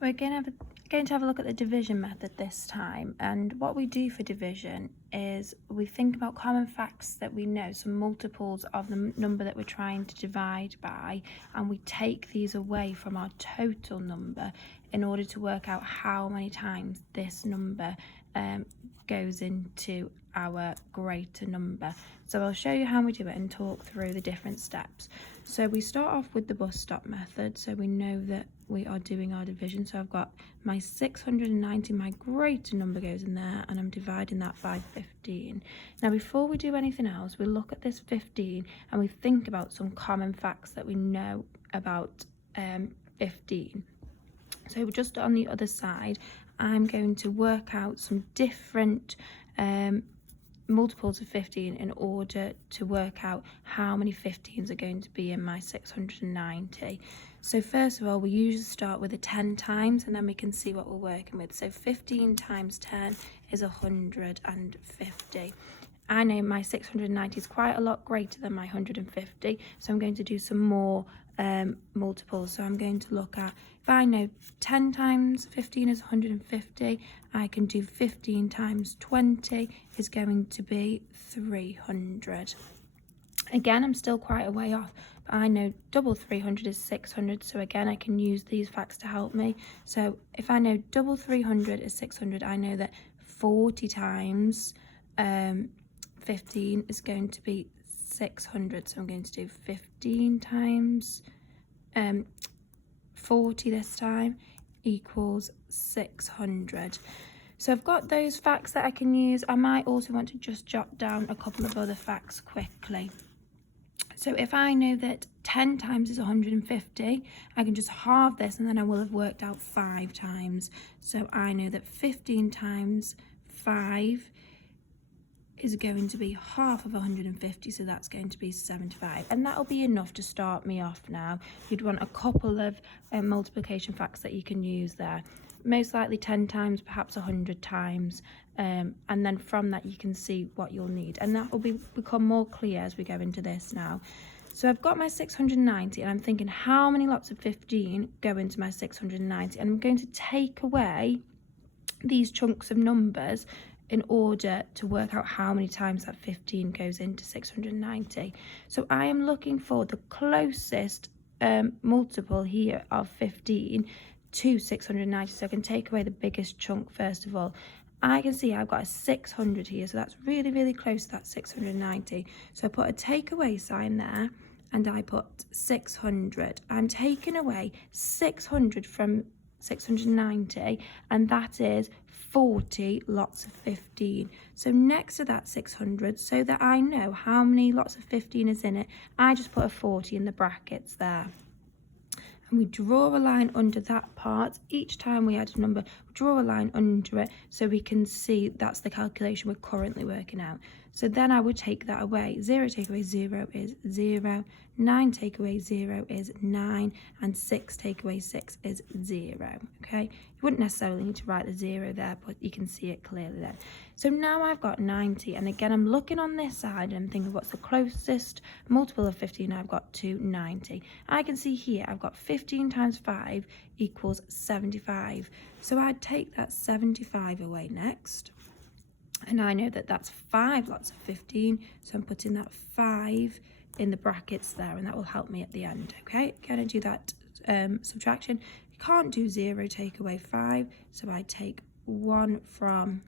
We're going to have a look at the division method this time, and what we do for division is we think about common facts that we know, some multiples of the number that we're trying to divide by, and we take these away from our total number in order to work out how many times this number goes into our greater number. So I'll show you how we do it and talk through the different steps. So we start off with the bus stop method, so we know that we are doing our division. So I've got my 690, my greater number goes in there, and I'm dividing that by 15. Now before we do anything else, we look at this 15 and we think about some common facts that we know about 15. So just on the other side, I'm going to work out some different multiples of 15 in order to work out how many 15s are going to be in my 690. So first of all, we usually start with a 10 times, and then we can see what we're working with. So 15 times 10 is 150. I know my 690 is quite a lot greater than my 150, so I'm going to do some more multiples. So I'm going to look at, if I know 10 times 15 is 150, I can do 15 times 20 is going to be 300. Again, I'm still quite a way off, but I know double 300 is 600, so again I can use these facts to help me. So if I know double 300 is 600, I know that 40 times 15 is going to be 600, so I'm going to do 15 times 40 this time equals 600. So I've got those facts that I can use. I might also want to just jot down a couple of other facts quickly. So if I know that 10 times is 150, I can just halve this and then I will have worked out 5 times. So I know that 15 times 5 is going to be half of 150, so that's going to be 75, and that'll be enough to start me off. Now you'd want a couple of multiplication facts that you can use there, most likely 10 times, perhaps 100 times, and then from that you can see what you'll need, and that will become more clear as we go into this now. So I've got my 690, and I'm thinking how many lots of 15 go into my 690, and I'm going to take away these chunks of numbers in order to work out how many times that 15 goes into 690. So I am looking for the closest multiple here of 15 to 690. So I can take away the biggest chunk first of all. I can see I've got a 600 here, so that's really, really close to that 690. So I put a takeaway sign there, and I put 600. I'm taking away 600 from 690, and that is 40 lots of 15. So next to that 600, so that I know how many lots of 15 is in it, I just put a 40 in the brackets there. And we draw a line under that part. Each time we add a number, we draw a line under it so we can see that's the calculation we're currently working out. So then I would take that away. 0 take away 0 is 0, 9 take away 0 is 9, and 6 take away 6 is 0. Okay, you wouldn't necessarily need to write the 0 there, but you can see it clearly there. So now I've got 90, and again I'm looking on this side and I'm thinking what's the closest multiple of 15 I've got to 90. I can see here I've got 15 times 5 equals 75. So I'd take that 75 away next. And I know that that's 5 lots of 15, so I'm putting that 5 in the brackets there, and that will help me at the end. Okay, going to do that subtraction. You can't do 0 take away 5, so I take 1 from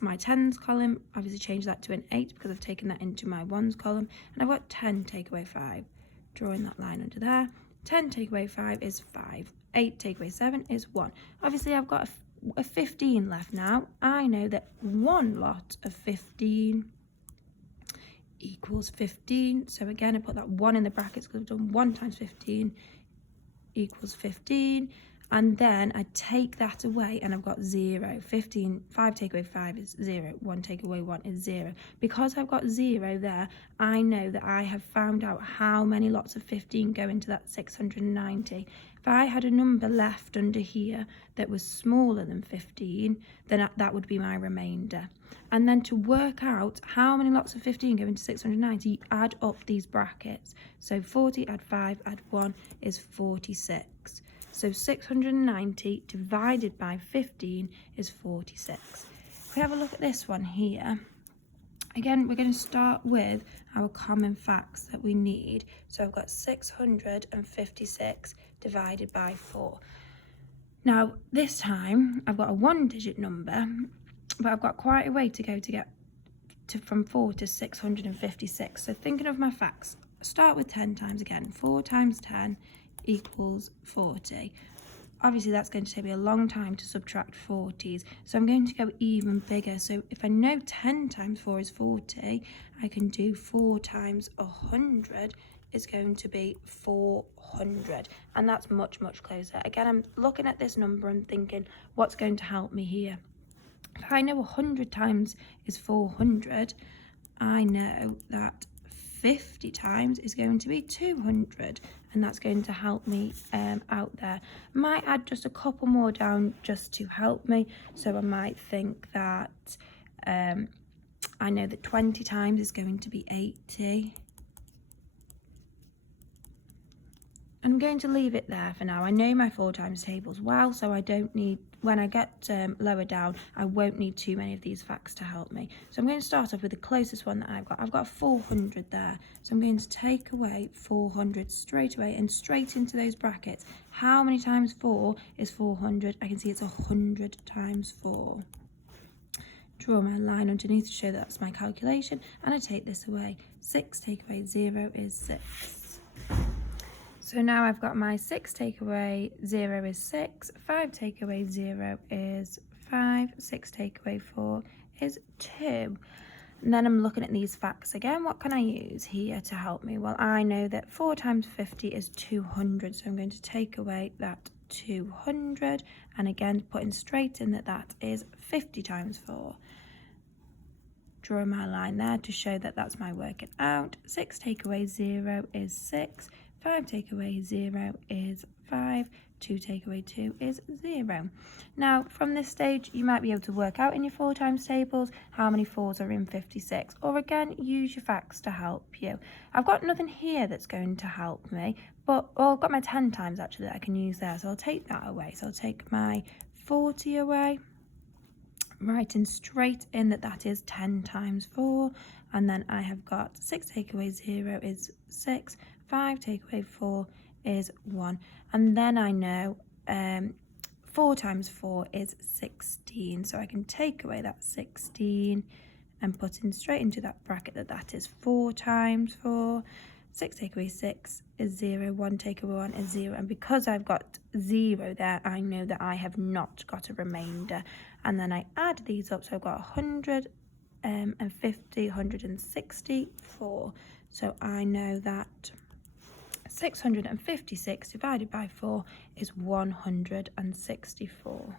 my tens column, obviously change that to an 8 because I've taken that into my ones column, and I've got 10 take away 5, drawing that line under there. 10 take away 5 is 5, 8 take away 7 is 1. Obviously I've got a 15 left now. I know that 1 lot of 15 equals 15, so again I put that 1 in the brackets because I've done 1 times 15 equals 15, and then I take that away and I've got 0. 15, 5 take away 5 is 0, 1 take away 1 is 0. Because I've got 0 there, I know that I have found out how many lots of 15 go into that 690. If I had a number left under here that was smaller than 15, then that would be my remainder. And then to work out how many lots of 15 go into 690, you add up these brackets. So 40 add 5 add 1 is 46. So 690 divided by 15 is 46. If we have a look at this one here, again, we're going to start with our common facts that we need. So I've got 656 divided by 4. Now, this time, I've got a 1-digit number, but I've got quite a way to go to get from 4 to 656. So thinking of my facts, start with 10 times again. 4 times 10 equals 40. Obviously, that's going to take me a long time to subtract 40s, so I'm going to go even bigger. So if I know 10 times 4 is 40, I can do 4 times 100 is going to be 400, and that's much, much closer. Again, I'm looking at this number and thinking, what's going to help me here? If I know 100 times is 400, I know that 50 times is going to be 200, and that's going to help me out there. Might add just a couple more down just to help me. So I might think that I know that 20 times is going to be 80. I'm going to leave it there for now. I know my 4 times tables well, so I don't need, when I get lower down, I won't need too many of these facts to help me. So I'm going to start off with the closest one that I've got. I've got 400 there. So I'm going to take away 400 straight away and straight into those brackets. How many times 4 is 400? I can see it's 100 times 4. Draw my line underneath to show that's my calculation, and I take this away. 6 take away 0 is 6. So now I've got my 6 take away 0 is 6, 5 take away 0 is 5, 6 take away 4 is 2. And then I'm looking at these facts again. What can I use here to help me? Well, I know that 4 times 50 is 200, so I'm going to take away that 200, and again putting straight in that that is 50 times 4. Draw my line there to show that that's my working out. 6 take away 0 is 6. 5 take away 0 is 5, 2 take away 2 is 0. Now, from this stage, you might be able to work out in your 4 times tables how many 4s are in 56, or again, use your facts to help you. I've got nothing here that's going to help me, but I've got my 10 times actually that I can use there, so I'll take that away. So I'll take my 40 away, writing straight in that that is 10 times 4, and then I have got 6 take away 0 is 6, 5 take away 4 is 1, and then I know 4 times 4 is 16, so I can take away that 16 and put in straight into that bracket that that is 4 times 4. 6 take away 6 is 0, 1 take away 1 is 0, and because I've got 0 there, I know that I have not got a remainder, and then I add these up, so I've got 150, 164, so I know that 656 divided by 4 is 164.